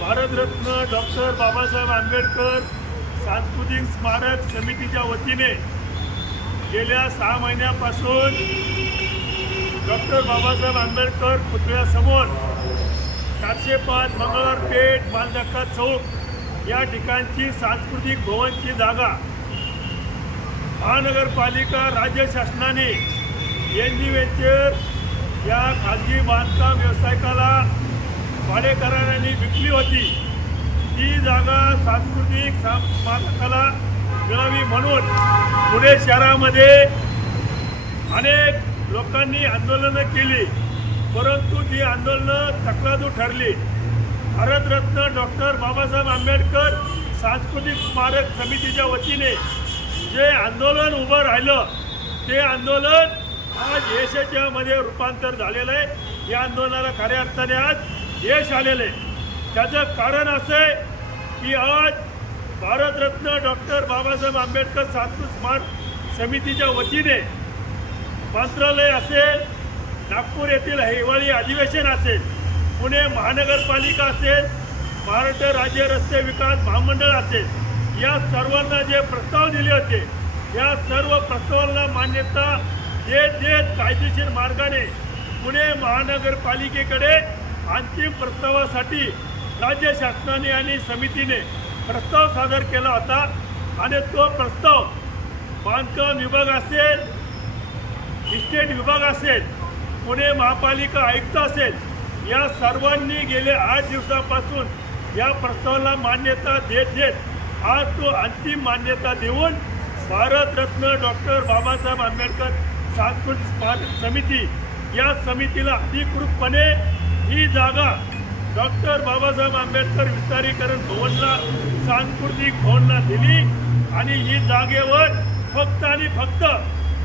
Bharat Ratna doctor Babasaheb Ambedkar सांस्कृतिक स्मारक समितीच्या वतीने गेल्या 6 महिन्यापासून डॉक्टर बाबासाहेब आंबेडकर पुतळ्यासमोर 405 मंगळवार पेठ मालधक्का चौक या ठिकाणची सांस्कृतिक भवनची जागा महानगरपालिका राज्य शासनाने एनजी वेंचर या खाजगी बांधकाम व्यावसायिकाला भाडेकरारांनी विकली होती। ती जागा सांस्कृतिक स्मारकाला मिळावी म्हणून पुणे शहरामध्ये अनेक लोकांनी आंदोलनं केली, परंतु ती आंदोलनं तकलादू ठरली। भारतरत्न डॉक्टर बाबासाहेब आंबेडकर सांस्कृतिक स्मारक समितीच्या वतीने जे आंदोलन उभं राहिलं ते आंदोलन आज यशाच्या मध्ये रूपांतर झालेलं आहे। या आंदोलनाला खऱ्या अर्थाने आज यश आलेले। त्याचं कारण असं आहे की आज भारतरत्न डॉक्टर बाबासाहेब आंबेडकर सांस्कृतिक स्मारक समितीच्या वतीने मंत्रालय असेल, नागपूर येथील हिवाळी अधिवेशन असेल, पुणे महानगरपालिका असेल, महाराष्ट्र राज्य रस्ते विकास महामंडळ असेल, या सर्वांना जे प्रस्ताव दिले होते या सर्व प्रस्तावांना मान्यता देत कायदेशीर मार्गाने पुणे महानगरपालिकेकडे अंतिम प्रस्तावासाठी राज्य शासनाने आणि समितीने प्रस्ताव सादर केला होता आणि तो प्रस्ताव बांधकाम विभाग असेल, इस्टेट विभाग असेल, पुणे महापालिका आयुक्त असेल, या सर्वांनी गेल्या 8 दिवसापासून या प्रस्तावाला मान्यता देत आज तो अंतिम मान्यता देऊन भारतरत्न डॉक्टर बाबासाहेब आंबेडकर सांस्कृतिक स्मारक समिती या समितीला अधिकृतपणे ही जागा डॉक्टर बाबासाहेब आंबेडकर विस्तारीकरण भवनला सांस्कृतिक भवनला दिली आणि ही जागेवर फक्त आणि फक्त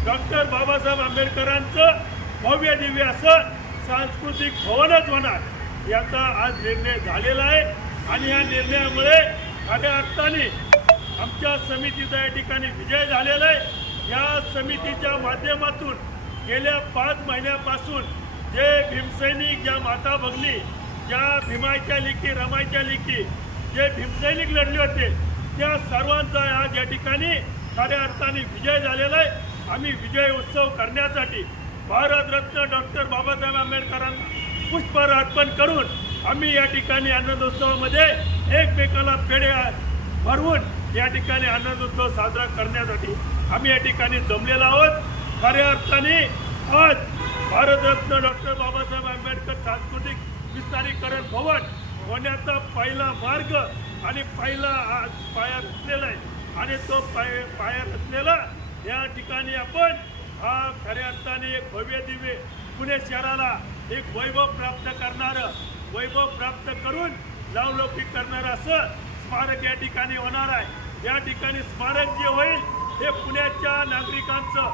डॉक्टर बाबासाहेब आंबेडकरांचं भव्य दिव्य असं सांस्कृतिक भवनच होणार याचा आज निर्णय झालेला आहे। आणि या निर्णयामुळे खऱ्या अर्थाने आमच्या समितीचा या ठिकाणी विजय झालेला आहे। या समितीच्या माध्यमातून गेल्या 5 महिन्यापासून जे भीमसैनिक, ज्या माता भगिनी, ज्या भीमाच्या लेकी, रमाईच्या लेकी, जे भीमसैनिक लढले होते त्या सर्वांचा आज या ठिकाणी खऱ्या अर्थाने विजय झालेला आहे। आम्ही विजय उत्सव करण्यासाठी भारतरत्न डॉक्टर बाबासाहेब आंबेडकरांना पुष्पहार अर्पण करून आम्ही या ठिकाणी आनंदोत्सवामध्ये एकमेकाला पेढे भरवून या ठिकाणी आनंदोत्सव साजरा करण्यासाठी आम्ही या ठिकाणी जमलेलो आहोत। खऱ्या अर्थाने आज भारतरत्न डॉक्टर बाबासाहेब आंबेडकर सांस्कृतिक विस्तारीकरण भवन होण्याचा पहिला मार्ग आणि पहिला पाया रचलेला आहे आणि तो पाया रचलेला या ठिकाणी आपण हा खऱ्या अर्थाने एक भव्य दिव्य पुणे शहराला एक वैभव प्राप्त करणारं, वैभव प्राप्त करून नावलौकिक करणारं असं स्मारक या ठिकाणी होणार आहे। या ठिकाणी स्मारक जे होईल हे पुण्याच्या नागरिकांचं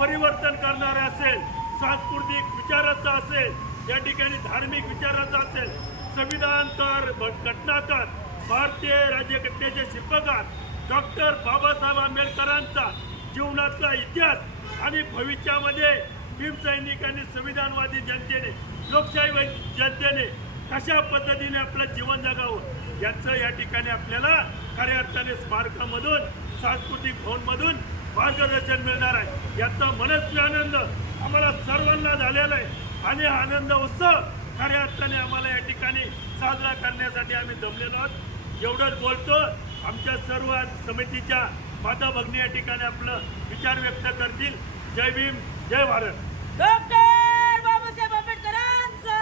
परिवर्तन करणारे असेल, सांस्कृतिक विचाराचा असेल, या ठिकाणी धार्मिक विचाराचा असेल, संविधानकार, घटनाकार, भारतीय राज्यघटनेचे शिल्पकार डॉक्टर बाबासाहेब आंबेडकरांचा जीवनातला इतिहास आणि भविष्यामध्ये भीमसैनिकांनी, संविधानवादी जनतेने, लोकशाही जनतेने कशा पद्धतीने आपलं जीवन जगावं याचं या ठिकाणी आपल्याला खऱ्या अर्थाने स्मारकामधून, सांस्कृतिक भवनमधून मार्गदर्शन मिळणार आहे। याचा मनस्वी आनंद आम्हाला सर्वांना झालेला आहे आणि हा आनंद उत्सव खऱ्या अर्थाने आम्हाला या ठिकाणी साजरा करण्यासाठी आम्ही जमलेलो आहोत। एवढंच बोलतो। आमच्या सर्व समितीच्या माता भगिनी या ठिकाणी आपलं विचार व्यक्त करतील। जय भीम, जय भारत। डॉक्टर बाबासाहेब आंबेडकरांचा